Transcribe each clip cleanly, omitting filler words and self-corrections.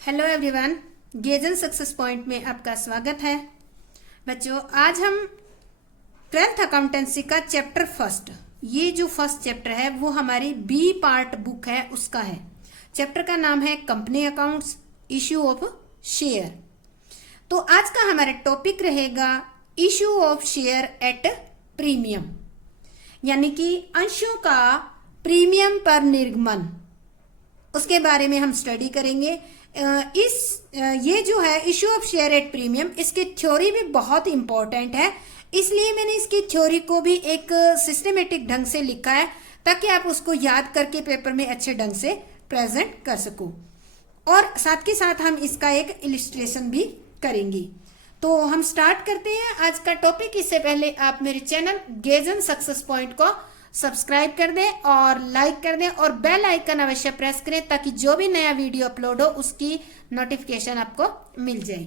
Hello everyone, गेजन success point में आपका स्वागत है। बच्चों, आज हम 12th अकाउंटेंसी का चैप्टर फर्स्ट, ये जो फर्स्ट चैप्टर है वो हमारी बी पार्ट बुक है उसका है। चैप्टर का नाम है company accounts, issue of share. तो आज का हमारा टॉपिक रहेगा issue of share at premium, यानी कि अंशों का प्रीमियम पर निर्गमन, उसके बारे में हम स्टडी करेंगे। ये जो है issue of share at premium, इसकी थ्योरी भी बहुत इंपॉर्टेंट है, इसलिए मैंने इसकी थ्योरी को भी एक सिस्टमेटिक ढंग से लिखा है ताकि आप उसको याद करके पेपर में अच्छे ढंग से प्रेजेंट कर सको। और साथ के साथ हम इसका एक इलिस्ट्रेशन भी करेंगे। तो हम स्टार्ट करते हैं आज का टॉपिक। इससे पहले आप मेरे चैनल गेजन सक्सेस पॉइंट को सब्सक्राइब कर दें और लाइक कर दें और बेल आइकन अवश्य प्रेस करें ताकि जो भी नया वीडियो अपलोड हो उसकी नोटिफिकेशन आपको मिल जाए।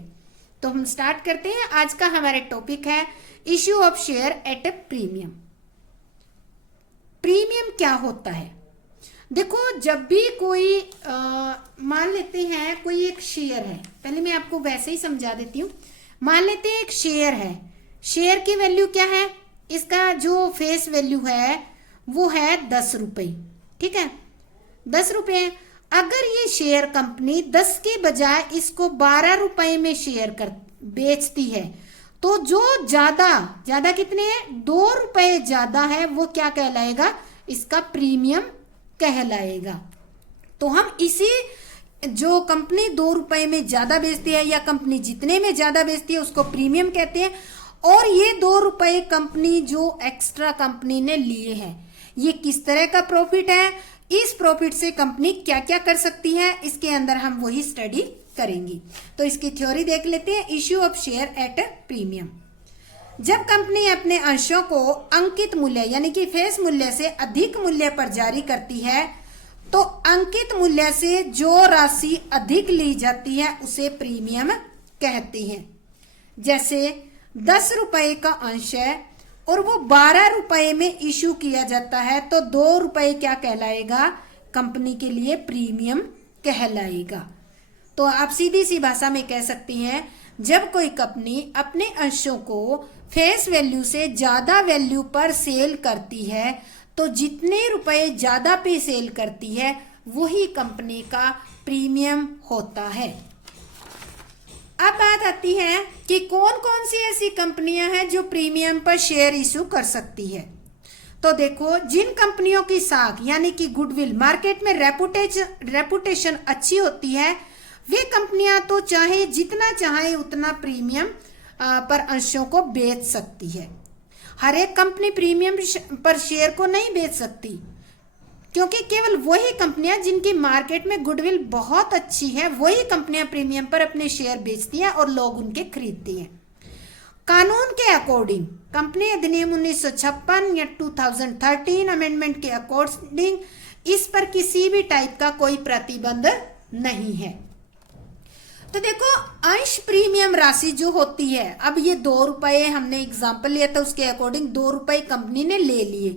तो हम स्टार्ट करते हैं। आज का हमारा टॉपिक है issue of share eight A premium. Premium क्या होता है? देखो, जब भी कोई मान लेते हैं कोई एक शेयर है, पहले मैं आपको वैसे ही समझा देती हूँ। मान लेते हैं एक शेयर है, शेयर की वैल्यू क्या है? इसका जो फेस वैल्यू है वो है 10 रुपए, ठीक है, 10 रुपए। अगर ये शेयर कंपनी 10 के बजाय इसको 12 रुपए में शेयर कर बेचती है तो जो ज्यादा कितने हैं, 2 रुपए ज्यादा है, वो क्या कहलाएगा? इसका प्रीमियम कहलाएगा। तो हम इसी जो कंपनी 2 रुपए में ज्यादा बेचती है या कंपनी जितने में ज्यादा बेचती है उसको प्रीमियम कहते हैं। और ये 2 रुपए कंपनी जो एक्स्ट्रा कंपनी ने लिए हैं, ये किस तरह का प्रॉफिट है, इस प्रॉफिट से कंपनी क्या क्या कर सकती है, इसके अंदर हम वही स्टडी करेंगे। तो इसकी थ्योरी देख लेते हैं। Issue of share at premium. जब कंपनी अपने अंशों को अंकित मूल्य यानी कि फेस मूल्य से अधिक मूल्य पर जारी करती है तो अंकित मूल्य से जो राशि अधिक ली जाती है उसे प्रीमियम कहते हैं। जैसे 10 रुपए का अंश है और वो 12 रुपए में इशू किया जाता है तो 2 रुपए क्या कहलाएगा? कंपनी के लिए प्रीमियम कहलाएगा। तो आप सीधी सी भाषा में कह सकती हैं, जब कोई कंपनी अपने अंशों को फेस वैल्यू से ज्यादा वैल्यू पर सेल करती है तो जितने रुपए ज्यादा पे सेल करती है वही कंपनी का प्रीमियम होता है। अब बात आती है कि कौन कौन सी ऐसी कंपनियां हैं जो प्रीमियम पर शेयर इशू कर सकती है। तो देखो, जिन कंपनियों की साख यानी कि गुडविल, मार्केट में रेपुटेशन अच्छी होती है, वे कंपनियां तो चाहे जितना चाहे उतना प्रीमियम पर अंशों को बेच सकती है। हर एक कंपनी प्रीमियम पर शेयर को नहीं बेच सकती, क्योंकि केवल वही कंपनियां जिनकी मार्केट में गुडविल बहुत अच्छी है वही कंपनियां प्रीमियम पर अपने शेयर बेचती हैं और लोग उनके खरीदते हैं। कानून के अकॉर्डिंग, कंपनी अधिनियम 1956 या 2013 अमेंडमेंट के अकॉर्डिंग इस पर किसी भी टाइप का कोई प्रतिबंध नहीं है। तो देखो, अंश प्रीमियम राशि जो होती है, अब ये 2 रुपए हमने एग्जाम्पल लिया था, उसके अकॉर्डिंग 2 रुपए कंपनी ने ले लिए,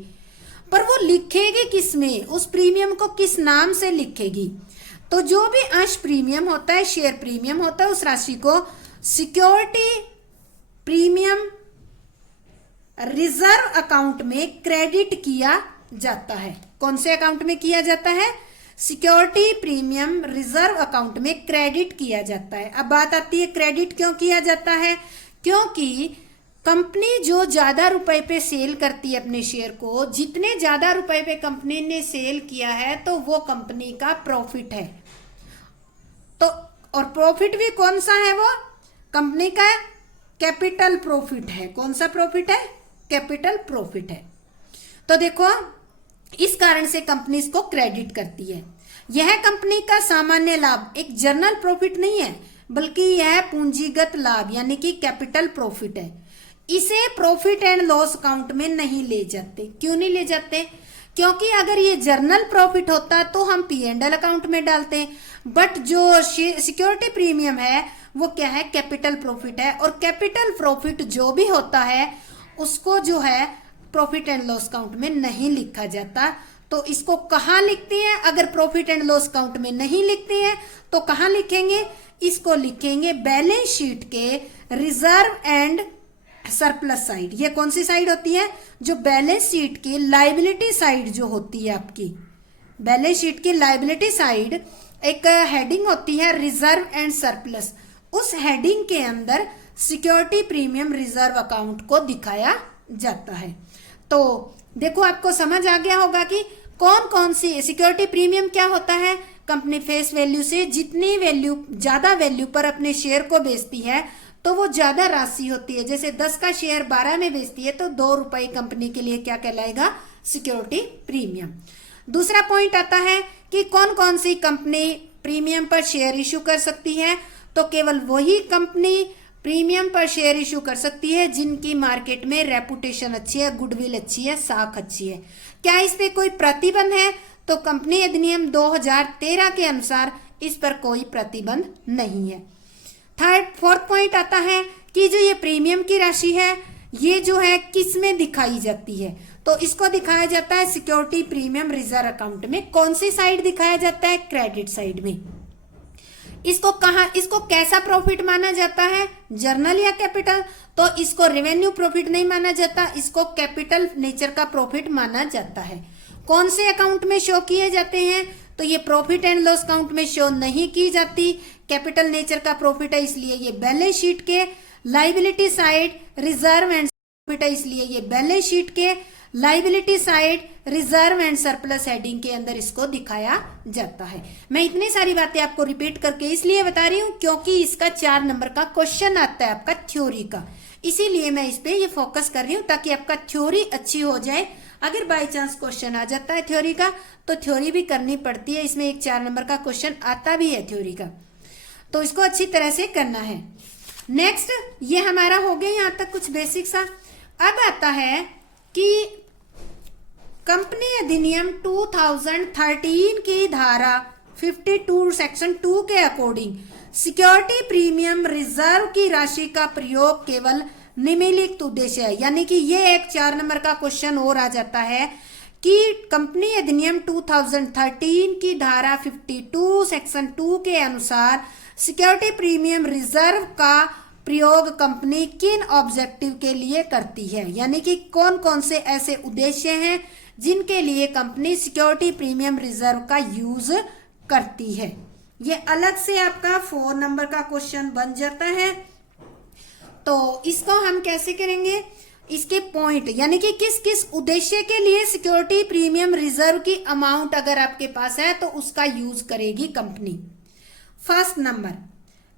पर वो लिखेगी किसमें? उस प्रीमियम को किस नाम से लिखेगी? तो जो भी अंश प्रीमियम होता है, शेयर प्रीमियम होता है, उस राशि को सिक्योरिटी प्रीमियम रिजर्व अकाउंट में क्रेडिट किया जाता है। कौन से अकाउंट में किया जाता है? सिक्योरिटी प्रीमियम रिजर्व अकाउंट में क्रेडिट किया जाता है। अब बात आती है क्रेडिट क्यों किया जाता है? क्योंकि कंपनी जो ज्यादा रुपए पे सेल करती है अपने शेयर को, जितने ज्यादा रुपए पे कंपनी ने सेल किया है तो वो कंपनी का प्रॉफिट है। तो और प्रॉफिट भी कौन सा है? वो कंपनी का कैपिटल प्रॉफिट है। कौन सा प्रॉफिट है? कैपिटल प्रॉफिट है। तो देखो, इस कारण से कंपनी इसको क्रेडिट करती है। यह कंपनी का सामान्य लाभ एक जर्नल प्रॉफिट नहीं है, बल्कि यह पूंजीगत लाभ यानी कि कैपिटल प्रॉफिट है। इसे प्रॉफिट एंड लॉस अकाउंट में नहीं ले जाते। क्यों नहीं ले जाते? क्योंकि अगर ये जर्नल प्रॉफिट होता तो हम P&L अकाउंट में डालते, बट जो सिक्योरिटी प्रीमियम है वो क्या है? कैपिटल प्रॉफिट है। और कैपिटल प्रॉफिट जो भी होता है उसको जो है प्रॉफिट एंड लॉस अकाउंट में नहीं लिखा जाता। तो तो इसको कहाँ लिखते हैं? अगर प्रॉफिट एंड लॉस अकाउंट में नहीं लिखते हैं तो कहाँ लिखेंगे? इसको लिखेंगे बैलेंस शीट के रिजर्व एंड सरप्लस साइड। ये कौन सी साइड होती है? जो बैलेंस शीट की लायबिलिटी साइड जो होती है आपकी, बैलेंस शीट की लायबिलिटी साइड एक हेडिंग होती है रिजर्व एंड सरप्लस। उस हेडिंग के अंदर सिक्योरिटी प्रीमियम रिजर्व अकाउंट को दिखाया जाता है। तो देखो आपको समझ आ गया होगा कि कौन कौन सी सिक्योरिटी प्रीमियम क्या होता है। कंपनी फेस वैल्यू से जितनी वैल्यू ज्यादा वैल्यू पर अपने शेयर को बेचती है तो वो ज्यादा राशि होती है। जैसे 10 का शेयर 12 में बेचती है तो 2 रुपए कंपनी के लिए क्या कहलाएगा? Security premium. दूसरा पॉइंट आता है कि कौन कौन सी कंपनी प्रीमियम पर शेयर इशू कर सकती है। तो केवल वही कंपनी प्रीमियम पर शेयर इशू कर सकती है जिनकी मार्केट में रेपुटेशन अच्छी है, गुडविल अच्छी है, साख अच्छी है। क्या इस पे कोई प्रतिबंध है? तो कंपनी अधिनियम 2013 के अनुसार इस पर कोई प्रतिबंध नहीं है। फोर्थ पॉइंट आता है कि जो ये प्रीमियम की राशि है ये जो है किस में दिखाई जाती है? तो इसको दिखाया जाता है सिक्योरिटी प्रीमियम रिजर्व अकाउंट में। कौन सी साइड दिखाया जाता है? क्रेडिट साइड में। इसको कैसा प्रॉफिट माना जाता है? जर्नल या कैपिटल? तो इसको रेवेन्यू प्रॉफिट नहीं माना जाता, इसको कैपिटल नेचर का प्रॉफिट माना जाता है। कौन से अकाउंट में शो किए जाते हैं? तो ये प्रॉफिट एंड लॉस अकाउंट में शो नहीं की जाती, कैपिटल नेचर का प्रॉफिट है इसलिए ये बैलेंस शीट के liability side reserve and profit है इसलिए ये बैलेंस शीट के liability side reserve and surplus heading के अंदर इसको दिखाया जाता है। मैं इतनी सारी बातें आपको रिपीट करके इसलिए बता रही हूं क्योंकि इसका 4 नंबर का क्वेश्चन आता है आपका थ्योरी का, इसीलिए मैं इस पे ये फोकस कर रही हूँ ताकि आपका थ्योरी अच्छी हो जाए। अगर बाय चांस क्वेश्चन आ जाता है थ्योरी का तो थ्योरी भी करनी पड़ती है, इसमें एक 4 नंबर का क्वेश्चन आता भी है थ्योरी का, तो इसको अच्छी तरह से करना है। नेक्स्ट ये हमारा हो गया यहाँ तक कुछ बेसिक सा। अब आता है कि कंपनी अधिनियम 2013 की धारा 52 सेक्शन 2 के अकॉर्डिंग सिक्योरिटी प्रीमियम रिजर्व की राशि का प्रयोग केवल निम्नलिखित उद्देश्य है। यानी कि ये एक 4 नंबर का क्वेश्चन और आ जाता है कि कंपनी अधिनियम 2013 की धारा 52 सेक्शन 2 के अनुसार सिक्योरिटी प्रीमियम रिजर्व का प्रयोग कंपनी किन ऑब्जेक्टिव के लिए करती है। यानी कि कौन कौन से ऐसे उद्देश्य हैं जिनके लिए कंपनी सिक्योरिटी प्रीमियम रिजर्व का यूज करती है। ये अलग से आपका 4 नंबर का क्वेश्चन बन जाता है। तो इसको हम कैसे करेंगे? इसके पॉइंट यानी कि किस किस उद्देश्य के लिए सिक्योरिटी प्रीमियम रिजर्व की अमाउंट अगर आपके पास है तो उसका यूज करेगी कंपनी। फर्स्ट नंबर,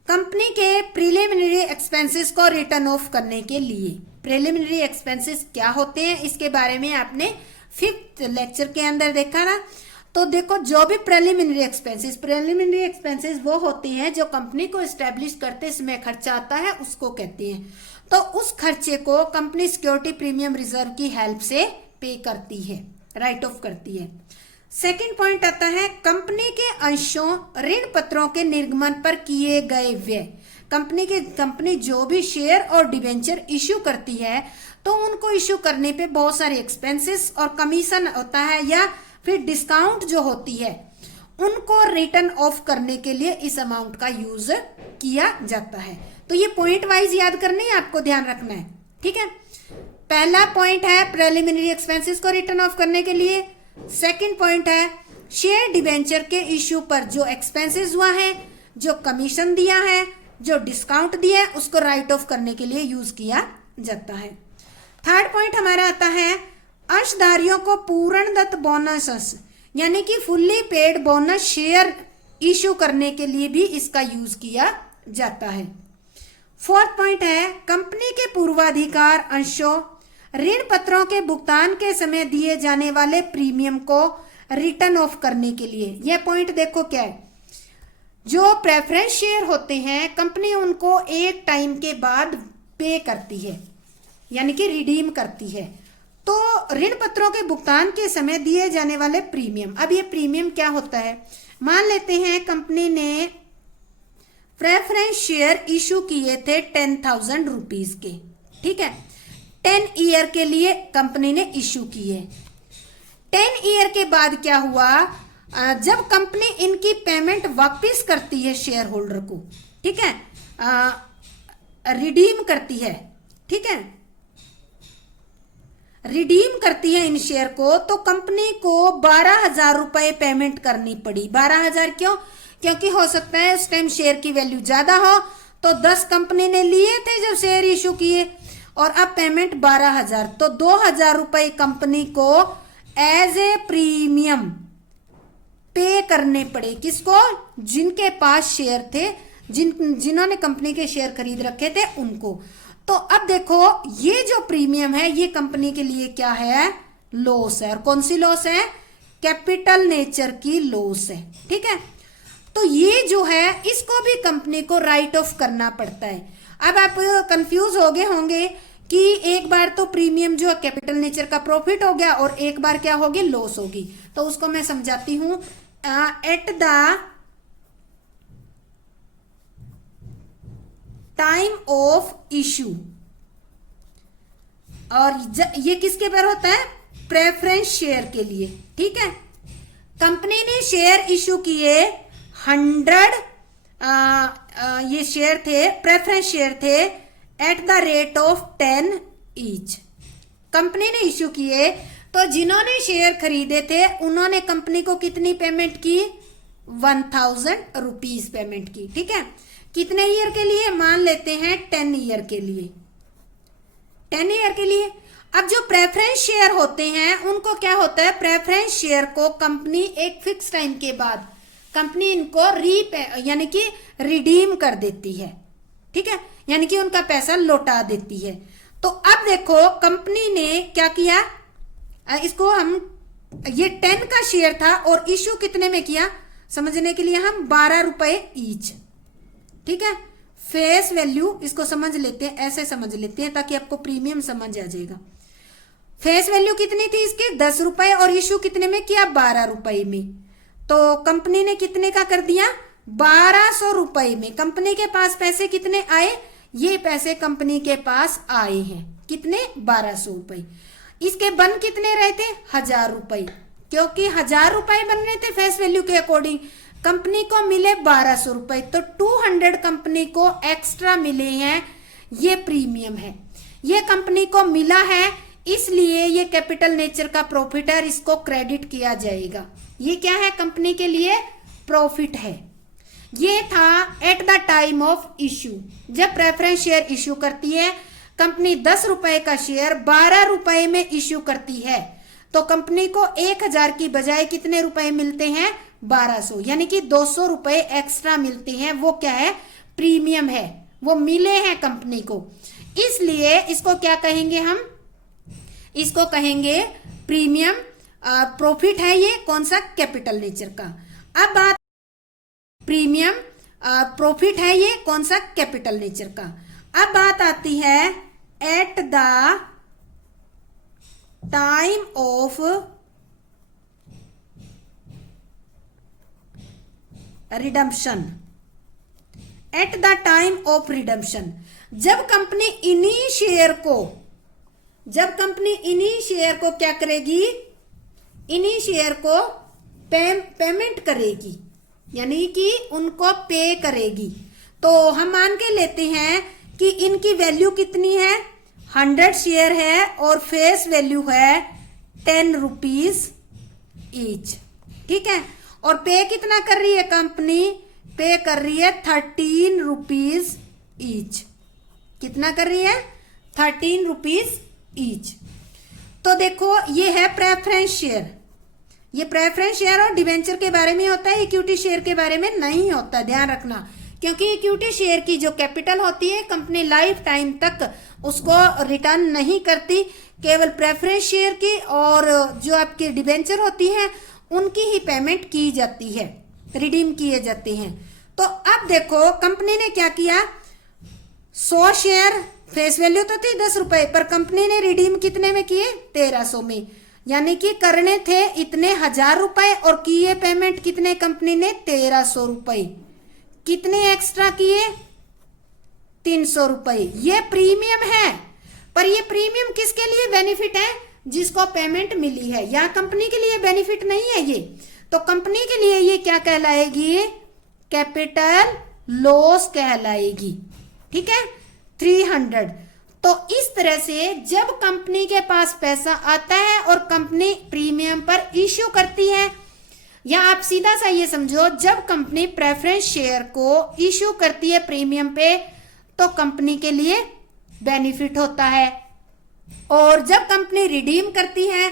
कंपनी के प्रिलिमिनरी एक्सपेंसेस को रिटर्न ऑफ करने के लिए। प्रिलिमिनरी एक्सपेंसेस क्या होते हैं इसके बारे में आपने 5th लेक्चर के अंदर देखा ना। तो देखो जो भी प्रिलिमिनरी एक्सपेंसेस वो होती हैं जो कंपनी को एस्टेब्लिश करते समय खर्चा आता है उसको कहते हैं। तो उस खर्चे को कंपनी सिक्योरिटी प्रीमियम रिजर्व की हेल्प से पे करती है, राइट ऑफ करती है। सेकंड पॉइंट आता है कंपनी के अंशों ऋण पत्रों के निर्गमन पर किए गए व्यय। कंपनी जो भी शेयर और डिबेंचर इश्यू करती है तो उनको इश्यू करने पे बहुत सारे एक्सपेंसेस और कमीशन होता है या फिर डिस्काउंट जो होती है उनको रिटर्न ऑफ करने के लिए इस अमाउंट का यूज किया जाता है। तो ये पॉइंट वाइज याद करने है, आपको ध्यान रखना है, ठीक है। पहला पॉइंट है प्रिलिमिनरी एक्सपेंसेस को रिटर्न ऑफ करने के लिए। सेकंड पॉइंट है शेयर डिबेंचर के इश्यू पर जो एक्सपेंसेस हुआ है, जो कमीशन दिया है, जो डिस्काउंट दिया है उसको राइट ऑफ करने के लिए यूज किया जाता है। थर्ड पॉइंट हमारा आता है अंशधारियों को पूर्णदत्त बोनस यानी कि fully paid bonus share issue करने के लिए भी इसका यूज किया जाता है। फोर्थ पॉइंट है कंपनी के पूर्वाधिकार अंशों ऋण पत्रों के भुगतान के समय दिए जाने वाले प्रीमियम को रिटर्न ऑफ करने के लिए। यह पॉइंट देखो क्या है, जो प्रेफरेंस शेयर होते हैं कंपनी उनको एक टाइम के बाद पे करती है यानी कि रिडीम करती है। तो ऋण पत्रों के भुगतान के समय दिए जाने वाले प्रीमियम, अब ये प्रीमियम क्या होता है, मान लेते हैं कंपनी ने प्रेफरेंस शेयर इशू किए थे 10,000 रुपीज के, ठीक है, 10 ईयर के लिए कंपनी ने इशू किए। 10 ईयर के बाद क्या हुआ, जब कंपनी इनकी पेमेंट वापस करती है शेयर होल्डर को, ठीक है, रिडीम करती है, ठीक है, रिडीम करती है इन शेयर को, तो कंपनी को 12,000 रुपए पेमेंट करनी पड़ी। 12,000 क्यों? क्योंकि हो सकता है उस टाइम शेयर की वैल्यू ज्यादा हो, तो 10 कंपनी ने लिए थे जब शेयर इशू किए, और अब पेमेंट 12,000, तो 2,000 रुपए कंपनी को एज ए प्रीमियम पे करने पड़े। किसको? जिनके पास शेयर थे, जिन्होंने कंपनी के शेयर खरीद रखे थे उनको। तो अब देखो ये जो प्रीमियम है ये कंपनी के लिए क्या है? लॉस है। और कौन सी लॉस है? कैपिटल नेचर की लॉस है, ठीक है। तो ये जो है इसको भी कंपनी को राइट ऑफ करना पड़ता है। अब आप कंफ्यूज हो गए होंगे कि एक बार तो प्रीमियम जो है कैपिटल नेचर का प्रॉफिट हो गया और एक बार क्या होगी? लॉस होगी। तो उसको मैं समझाती हूं। At the time of issue, और ये किसके पर होता है? प्रेफरेंस शेयर के लिए, ठीक है। कंपनी ने शेयर इशू किए 100, ये शेयर थे, प्रेफरेंस शेयर थे, at the rate of 10 each. Company ने इशू किए, तो जिन्होंने शेयर खरीदे थे उन्होंने कंपनी को कितनी पेमेंट की? 1,000 रुपीज पेमेंट की, ठीक है। कितने ईयर के लिए? मान लेते हैं 10 ईयर के लिए, 10 ईयर के लिए। अब जो प्रेफरेंस शेयर होते हैं उनको क्या होता है? प्रेफरेंस शेयर को कंपनी एक फिक्स टाइम के बाद कंपनी इनको यानी कि रिडीम कर देती है, ठीक है, यानी कि उनका पैसा लौटा देती है। तो अब देखो कंपनी ने क्या किया, इसको हम, ये 10 का शेयर था और इशू कितने में किया समझने के लिए हम 12 रुपए ईच, ठीक है। फेस वैल्यू इसको समझ लेते हैं, ऐसे समझ लेते हैं ताकि आपको प्रीमियम समझ आ जाएगा। फेस वैल्यू कितनी थी इसके? 10 रुपए, और इशू कितने में किया? 12 रुपए में। तो कंपनी ने कितने का कर दिया? 1200 रुपए में। कंपनी के पास पैसे कितने आए? ये पैसे कंपनी के पास आए हैं कितने? 1200 रुपए। इसके बन कितने रहे थे? 1,000 रुपए, क्योंकि 1,000 रुपए बन रहे थे फेस वैल्यू के अकॉर्डिंग। कंपनी को मिले 1200 रुपए, तो 200 कंपनी को एक्स्ट्रा मिले हैं। ये प्रीमियम है, ये कंपनी को मिला है, इसलिए ये कैपिटल नेचर का प्रॉफिट है, इसको क्रेडिट किया जाएगा। ये क्या है? कंपनी के लिए प्रॉफिट है। ये था at the time of issue, जब प्रेफरेंस शेयर इशू करती है कंपनी 10 रुपए का शेयर 12 रुपए में इशू करती है, तो कंपनी को 1,000 की बजाय कितने रुपए मिलते हैं? 1200, यानी कि 200 रुपए एक्स्ट्रा मिलते हैं। वो क्या है? प्रीमियम है, वो मिले हैं कंपनी को, इसलिए इसको क्या कहेंगे हम? इसको कहेंगे प्रीमियम प्रॉफिट है। ये कौन सा? कैपिटल नेचर का। अब बात, प्रीमियम प्रॉफिट है ये कौन सा? कैपिटल नेचर का। अब बात आती है at the time of redemption, at the time of redemption, जब कंपनी इन्हीं शेयर को क्या करेगी? इन्हीं शेयर को पेमेंट करेगी, यानी कि उनको पे करेगी। तो हम मान के लेते हैं कि इनकी वैल्यू कितनी है? 100 शेयर है और फेस वैल्यू है 10 रुपीज ईच, ठीक है। और पे कितना कर रही है कंपनी? पे कर रही है 13 रुपीज ईच। कितना कर रही है? 13 रुपीज ईच। तो देखो ये है प्रेफरेंस शेयर। ये प्रेफरेंस शेयर और डिवेंचर के बारे में होता है, इक्विटी शेयर के बारे में नहीं होता, ध्यान रखना। क्योंकि इक्विटी शेयर की जो कैपिटल होती है कंपनी लाइफ टाइम तक उसको रिटर्न नहीं करती, केवल प्रेफरेंस शेयर की और जो आपके डिवेंचर होती है उनकी ही पेमेंट की जाती है, रिडीम किए जाते हैं। तो अब देखो कंपनी ने क्या किया? 100 शेयर, फेस वैल्यू तो थी 10 रुपए, पर कंपनी ने रिडीम कितने में किए? 1300 में, यानी कि करने थे इतने 1,000 रुपए और किए पेमेंट कितने कंपनी ने? 1300 रुपए। कितने एक्स्ट्रा किए? 300 रुपए। ये प्रीमियम है, पर ये प्रीमियम किसके लिए बेनिफिट है? जिसको पेमेंट मिली है, या कंपनी के लिए बेनिफिट नहीं है ये, तो कंपनी के लिए ये क्या कहलाएगी, कैपिटल लॉस कहलाएगी। ठीक है, 300। तो इस तरह से जब कंपनी के पास पैसा आता है और कंपनी प्रीमियम पर इश्यू करती है, या आप सीधा सा ये समझो, जब कंपनी प्रेफरेंस शेयर को इश्यू करती है प्रीमियम पे तो कंपनी के लिए बेनिफिट होता है, और जब कंपनी रिडीम करती है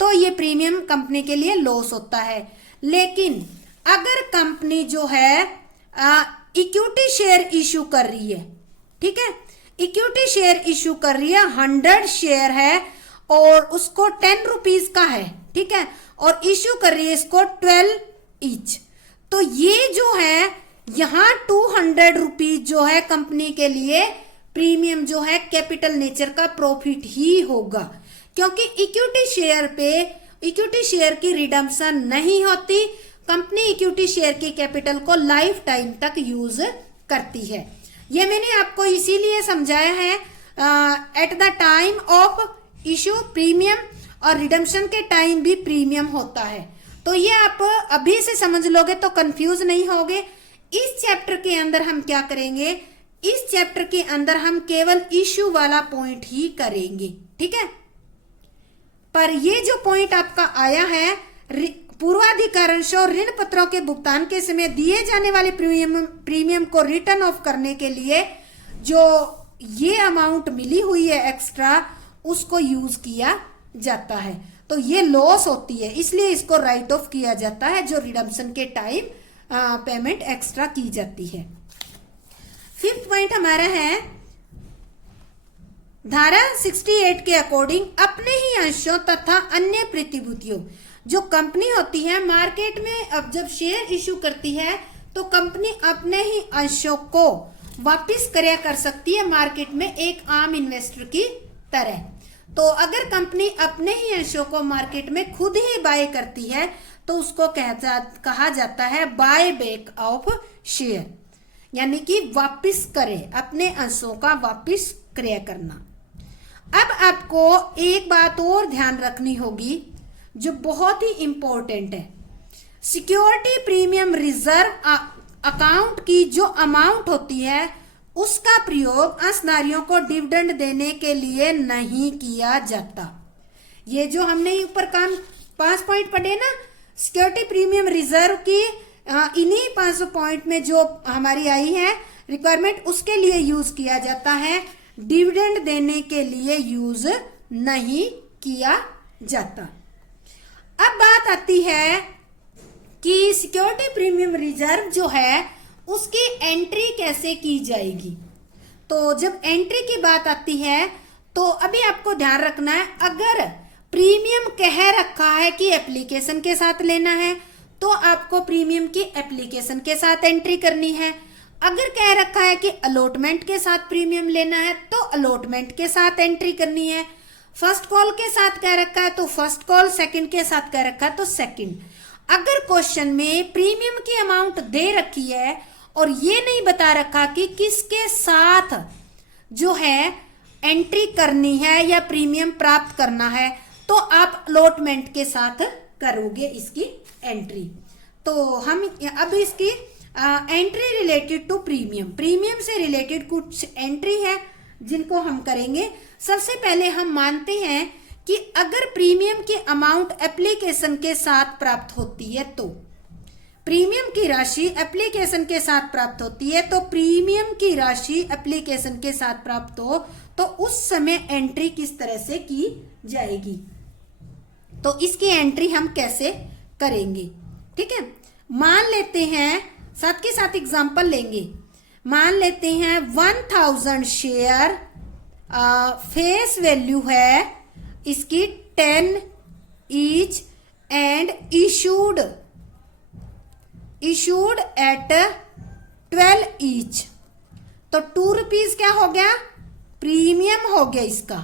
तो ये प्रीमियम कंपनी के लिए लॉस होता है। लेकिन अगर कंपनी जो है इक्विटी शेयर इश्यू कर रही है, ठीक है, इक्विटी शेयर इश्यू कर रही है, 100 शेयर है और उसको 10 रुपीज का है, ठीक है, और इश्यू कर रही है इसको 12 ईच, तो ये जो है यहाँ 200 रुपीज जो है कंपनी के लिए प्रीमियम जो है कैपिटल नेचर का प्रॉफिट ही होगा, क्योंकि इक्विटी शेयर की रिडम्पशन नहीं होती। कंपनी इक्विटी शेयर की कैपिटल को लाइफ टाइम तक यूज करती है। ये मैंने आपको इसीलिए समझाया है, at the time of issue premium और रिडम्पशन के टाइम भी प्रीमियम होता है। तो ये आप अभी से समझ लोगे तो कंफ्यूज नहीं होगे। इस चैप्टर के अंदर हम क्या करेंगे, इस चैप्टर के अंदर हम केवल इश्यू वाला पॉइंट ही करेंगे, ठीक है। पर ये जो पॉइंट आपका आया है, पूर्वाधिकारांश और ऋण पत्रों के भुगतान के समय दिए जाने वाले प्रीमियम को रिटर्न ऑफ करने के लिए जो ये अमाउंट मिली हुई है एक्स्ट्रा, उसको यूज किया जाता है। तो ये लॉस होती है, इसलिए इसको राइट ऑफ किया जाता है, जो रिडम्पशन के टाइम पेमेंट एक्स्ट्रा की जाती है। 5th पॉइंट हमारा है, धारा 68 के अकॉर्डिंग अपने ही अंशों तथा अन्य प्रतिभूतियों, जो कंपनी होती है मार्केट में, अब जब शेयर इश्यू करती है तो कंपनी अपने ही अंशों को वापस कर्या कर सकती है मार्केट में, एक आम इन्वेस्टर की तरह। तो अगर कंपनी अपने ही अंशों को मार्केट में खुद ही बाय करती है तो उसको कहा जाता है बाय बैक ऑफ शेयर, यानी कि वापस करे, अपने अंशों का वापस क्रय करना। अब आपको एक बात और ध्यान रखनी होगी जो बहुत ही इंपॉर्टेंट है, सिक्योरिटी प्रीमियम रिजर्व अकाउंट की जो अमाउंट होती है उसका प्रयोग अंशधारियों को डिविडेंड देने के लिए नहीं किया जाता। ये जो हमने ऊपर 5 पॉइंट पढ़े ना, सिक्योरिटी प्रीमियम रिजर्व की इन्हीं 5 पॉइंट में जो हमारी आई है रिक्वायरमेंट, उसके लिए यूज किया जाता है, डिविडेंड देने के लिए यूज नहीं किया जाता। अब बात आती है कि सिक्योरिटी प्रीमियम रिजर्व जो है उसकी एंट्री कैसे की जाएगी। तो जब एंट्री की बात आती है तो अभी आपको ध्यान रखना है, अगर प्रीमियम कह रखा है कि एप्लीकेशन के साथ लेना है तो आपको प्रीमियम की एप्लीकेशन के साथ एंट्री करनी है। अगर कह रखा है कि अलॉटमेंट के साथ प्रीमियम लेना है तो अलॉटमेंट के साथ एंट्री करनी है। फर्स्ट कॉल के साथ कह रखा है तो फर्स्ट कॉल, सेकंड के साथ कह रखा है तो सेकंड। अगर क्वेश्चन में प्रीमियम की अमाउंट दे रखी है और ये नहीं बता रखा कि किसके साथ जो है एंट्री करनी है या प्रीमियम प्राप्त करना है, तो आप अलॉटमेंट के साथ करोगे इसकी एंट्री। तो हम अब इसकी एंट्री रिलेटेड टू प्रीमियम से रिलेटेड कुछ एंट्री है जिनको हम करेंगे। सबसे पहले हम मानते हैं कि अगर प्रीमियम की अमाउंट एप्लीकेशन के साथ प्राप्त होती है, तो प्रीमियम की राशि एप्लीकेशन के साथ प्राप्त होती है, तो प्रीमियम की राशि एप्लीकेशन के साथ प्राप्त हो तो उस समय एंट्री किस तरह से की जाएगी, तो इसकी एंट्री हम कैसे करेंगे, ठीक है। मान लेते हैं, साथ के साथ एग्जांपल लेंगे, मान लेते हैं 1000 शेयर, फेस वैल्यू है इसकी 10 each and issued at 12 each, तो 2 रुपीज क्या हो गया, प्रीमियम हो गया इसका,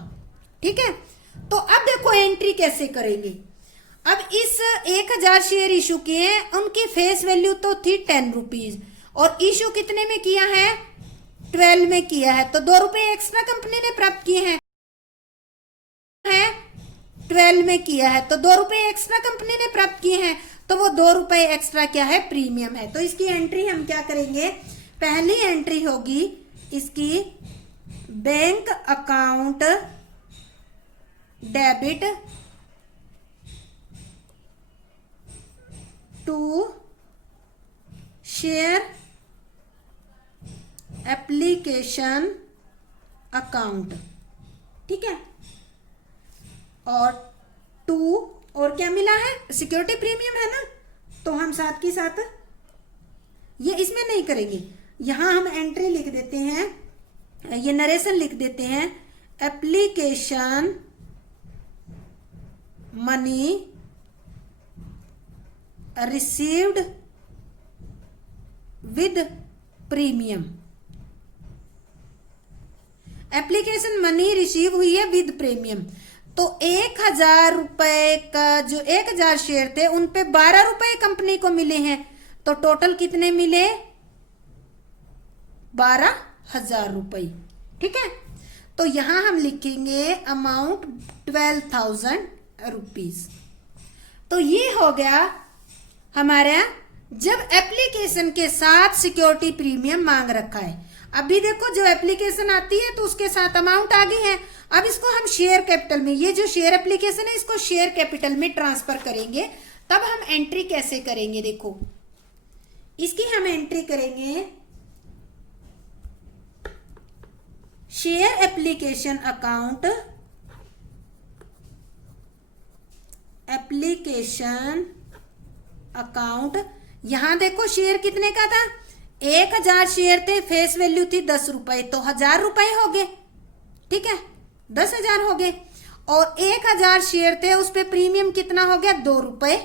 ठीक है। तो अब देखो एंट्री कैसे करेंगे। अब इस 1000 शेयर इशू किए हैं, उनकी फेस वैल्यू तो थी 10 रुपीज और इशू कितने में किया है, 12 में किया है, तो 2 रुपए एक्स्ट्रा कंपनी ने प्राप्त किए हैं, 12 में किया है तो 2 रुपए एक्स्ट्रा कंपनी ने प्राप्त किए हैं, तो वो 2 रुपए एक्स्ट्रा क्या है, प्रीमियम है। तो इसकी एंट्री हम क्या करेंगे, पहली एंट्री होगी इसकी bank account debit to share application account, ठीक है। और टू और क्या मिला है, सिक्योरिटी प्रीमियम है ना, तो हम साथ की साथ ये इसमें नहीं करेंगे, यहां हम एंट्री लिख देते हैं, ये नरेशन लिख देते हैं, application money received with premium. Application money receive हुई है विद प्रीमियम, तो 1000 रुपए का जो 1000 शेयर थे उन पे 12 रुपए कंपनी को मिले हैं, तो टोटल कितने मिले, 12,000 रुपए, ठीक है। तो यहां हम लिखेंगे अमाउंट 12,000 रुपीज। तो ये हो गया हमारा जब एप्लीकेशन के साथ सिक्योरिटी प्रीमियम मांग रखा है। अभी देखो जो एप्लीकेशन आती है तो उसके साथ अमाउंट आ गई है, अब इसको हम शेयर कैपिटल में, ये जो शेयर एप्लीकेशन है इसको शेयर कैपिटल में ट्रांसफर करेंगे। तब हम एंट्री कैसे करेंगे, देखो इसकी हम एंट्री करेंगे share application account, application account. यहां देखो शेयर कितने का था, 1000 शेयर थे, फेस वैल्यू थी 10 रुपए, तो 1000 रुपए हो गए, ठीक है, 10,000 हो गए। और 1000 शेयर थे, उस पे प्रीमियम कितना हो गया, 2 रुपए,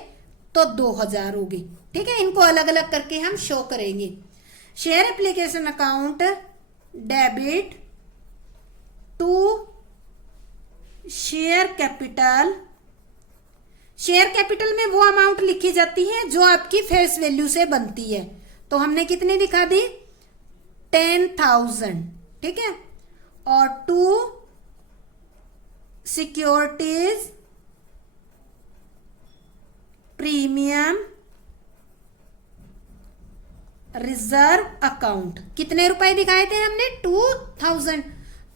तो 2000 हो गए, ठीक है। इनको अलग अलग करके हम शो करेंगे। Share application account debit to share capital. Share capital में वो अमाउंट लिखी जाती है जो आपकी फेस वैल्यू से बनती है, तो हमने कितनी दिखा दी, 10,000, ठीक है। और to securities premium reserve account, कितने रुपए दिखाए थे हमने, 2000,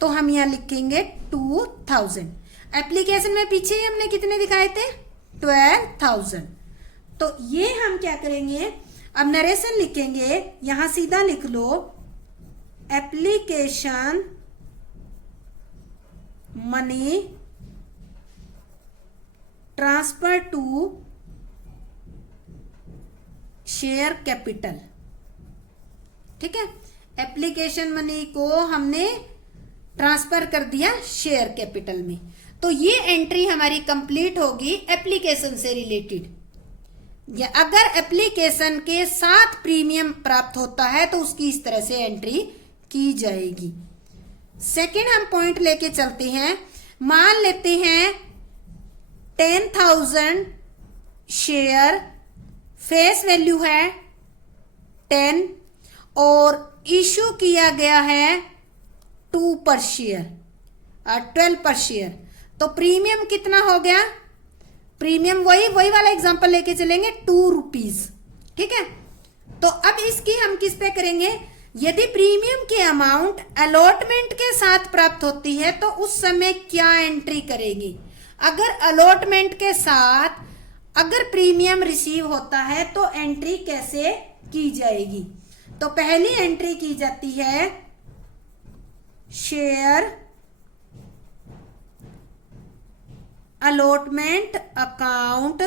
तो हम यहां लिखेंगे 2000। एप्लीकेशन में पीछे ही हमने कितने दिखाए थे, 12,000। तो ये हम क्या करेंगे, अब नरेशन लिखेंगे, यहां सीधा लिख लो application money transfer to share capital, ठीक है। एप्लीकेशन मनी को हमने ट्रांसफर कर दिया शेयर कैपिटल में, तो ये एंट्री हमारी कंप्लीट होगी एप्लीकेशन से रिलेटेड। या अगर एप्लीकेशन के साथ प्रीमियम प्राप्त होता है तो उसकी इस तरह से एंट्री की जाएगी। सेकंड हम पॉइंट लेके चलते हैं, मान लेते हैं 10,000 शेयर, फेस वैल्यू है 10 और इशू किया गया है 2 पर शेयर, 12 पर शेयर, तो प्रीमियम कितना हो गया, प्रीमियम वही वाला एग्जांपल लेके चलेंगे, 2 रुपीज, ठीक है। तो अब इसकी हम किस पे करेंगे, यदि प्रीमियम की अमाउंट अलॉटमेंट के साथ प्राप्त होती है तो उस समय क्या एंट्री करेंगे। अगर अलॉटमेंट के साथ अगर प्रीमियम रिसीव होता है तो एंट्री कैसे की जाएगी, तो पहली एंट्री की जाती है share allotment account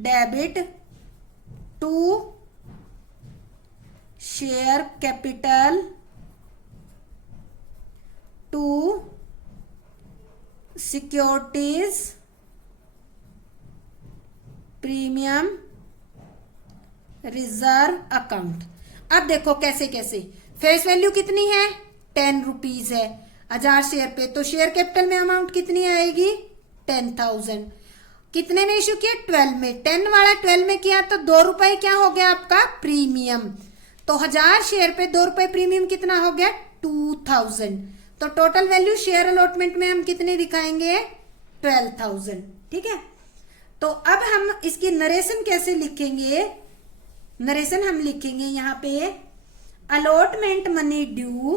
debit to share capital to securities premium reserve account. अब देखो कैसे कैसे, फेस वैल्यू कितनी है, 10 रुपीज है, 1000 शेयर पे, तो शेयर कैपिटल में अमाउंट कितनी आएगी, 10,000। कितने में इशू किया, 12 में, 10 वाला 12 में किया तो 2 रुपए क्या हो गया आपका प्रीमियम, तो 1000 शेयर पे 2 रुपए प्रीमियम कितना हो गया 2000। तो टोटल वैल्यू शेयर अलॉटमेंट में हम कितने दिखाएंगे 12,000। ठीक है, तो अब हम इसकी नरेशन कैसे लिखेंगे? नरेशन हम लिखेंगे यहां पे allotment money due,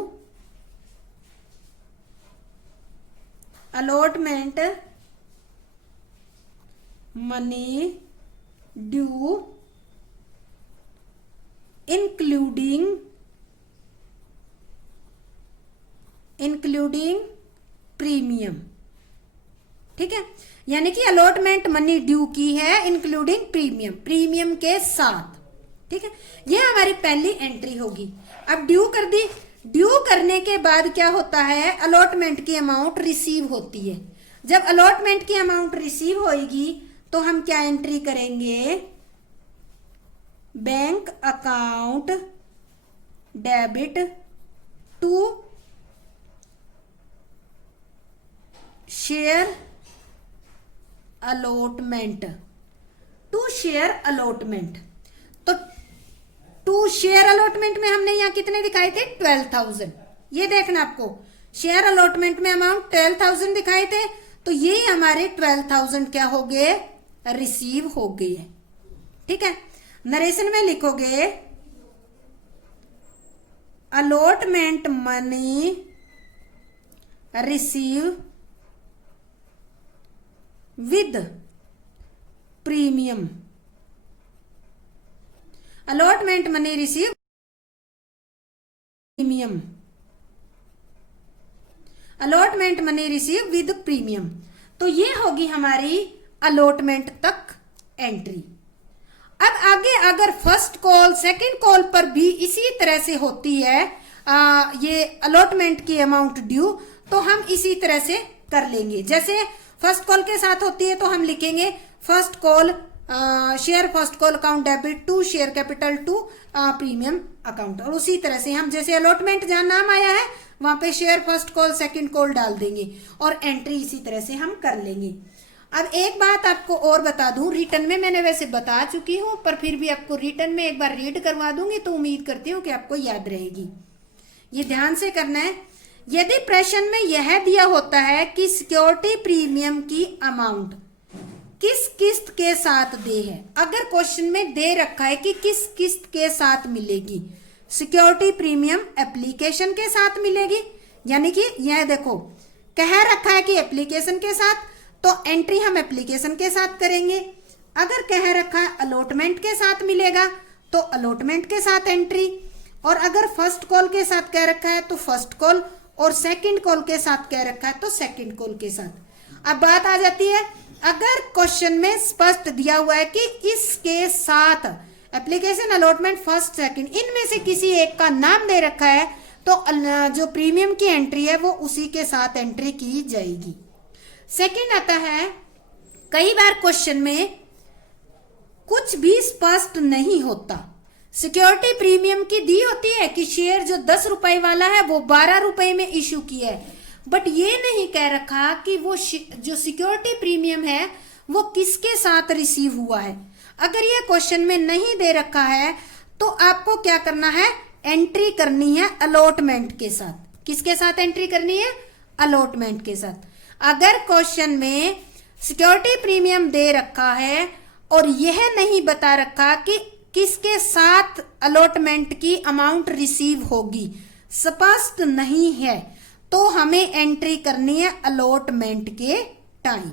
allotment money due including premium. ठीक है, यानी कि अलॉटमेंट मनी ड्यू की है इंक्लूडिंग प्रीमियम, प्रीमियम के साथ। ठीक है, ये हमारी पहली एंट्री होगी। अब ड्यू कर दी, ड्यू करने के बाद क्या होता है? अलॉटमेंट की अमाउंट रिसीव होती है। जब अलॉटमेंट की अमाउंट रिसीव होगी तो हम क्या एंट्री करेंगे? Bank account debit to share allotment, to share allotment. तो टू शेयर अलॉटमेंट में हमने यहां कितने दिखाए थे? 12,000। ये देखना आपको, शेयर अलॉटमेंट में अमाउंट 12,000 दिखाए थे, तो ये हमारे 12,000 क्या हो गए? रिसीव हो गए। ठीक है, नरेशन में लिखोगे allotment money receive with premium, allotment money receive premium, allotment money receive with premium. तो ये होगी हमारी अलॉटमेंट तक एंट्री। अब आगे अगर फर्स्ट कॉल सेकंड कॉल पर भी इसी तरह से होती है ये अलॉटमेंट की अमाउंट ड्यू, तो हम इसी तरह से कर लेंगे। जैसे फर्स्ट कॉल के साथ होती है तो हम लिखेंगे first call share first call account debit to share capital to premium account, और उसी तरह से हम जैसे अलॉटमेंट जहां नाम आया है वहां पे share first call second call डाल देंगे और एंट्री इसी तरह से हम कर लेंगे। अब एक बात आपको और बता दूं, रिटर्न में मैंने वैसे बता चुकी हूं, पर फिर भी आपको रिटर्न में एक बार रीड करवा दूंगी तो उम्मीद करती हूँ कि आपको याद रहेगी। ये ध्यान से करना है। यदि प्रश्न में यह दिया होता है कि सिक्योरिटी प्रीमियम की अमाउंट किस किस्त के साथ दे है, अगर क्वेश्चन में दे रखा है कि किस किस्त के साथ मिलेगी, सिक्योरिटी प्रीमियम एप्लीकेशन के साथ मिलेगी, यानी कि यह देखो कह रखा है कि एप्लीकेशन के साथ, तो एंट्री हम एप्लीकेशन के साथ करेंगे। अगर कह रखा है अलॉटमेंट के साथ मिलेगा तो अलॉटमेंट के साथ एंट्री, और अगर फर्स्ट कॉल के साथ कह रखा है तो फर्स्ट कॉल, और सेकंड कॉल के साथ कह रखा है तो सेकंड कॉल के साथ। अब बात आ जाती है, अगर क्वेश्चन में स्पष्ट दिया हुआ है कि इसके साथ एप्लीकेशन अलॉटमेंट फर्स्ट सेकंड इनमें से किसी एक का नाम दे रखा है, तो जो प्रीमियम की एंट्री है वो उसी के साथ एंट्री की जाएगी। सेकंड आता है, कई बार क्वेश्चन में कुछ भी स्पष्ट नहीं होता। सिक्योरिटी प्रीमियम की दी होती है कि शेयर जो 10 रुपए वाला है वो 12 रुपए में इश्यू किया है, बट ये नहीं कह रखा कि वो जो सिक्योरिटी प्रीमियम है वो किसके साथ रिसीव हुआ है। अगर ये क्वेश्चन में नहीं दे रखा है तो आपको क्या करना है? एंट्री करनी है अलॉटमेंट के साथ। किसके साथ एंट्री करनी है? अलॉटमेंट के साथ। अगर क्वेश्चन में सिक्योरिटी प्रीमियम दे रखा है और यह नहीं बता रखा कि किसके साथ अलॉटमेंट की अमाउंट रिसीव होगी, स्पष्ट नहीं है, तो हमें एंट्री करनी है अलॉटमेंट के टाइम।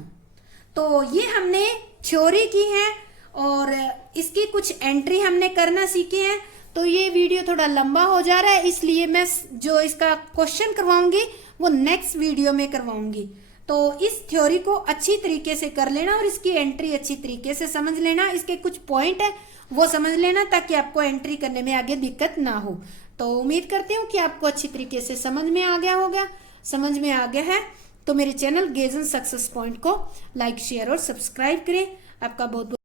तो ये हमने थ्योरी की है और इसकी कुछ एंट्री हमने करना सीखे हैं। तो ये वीडियो थोड़ा लंबा हो जा रहा है, इसलिए मैं जो इसका क्वेश्चन करवाऊंगी वो नेक्स्ट वीडियो में करवाऊंगी। तो इस थ्योरी को अच्छी तरीके से कर लेना और इसकी एंट्री अच्छी तरीके से समझ लेना। इसके कुछ पॉइंट है वो समझ लेना ताकि आपको एंट्री करने में आगे दिक्कत ना हो। तो उम्मीद करती हूँ कि आपको अच्छी तरीके से समझ में आ गया होगा। समझ में आ गया है तो मेरे channel gauge and success point को लाइक शेयर और सब्सक्राइब करें। आपका बहुत बहुत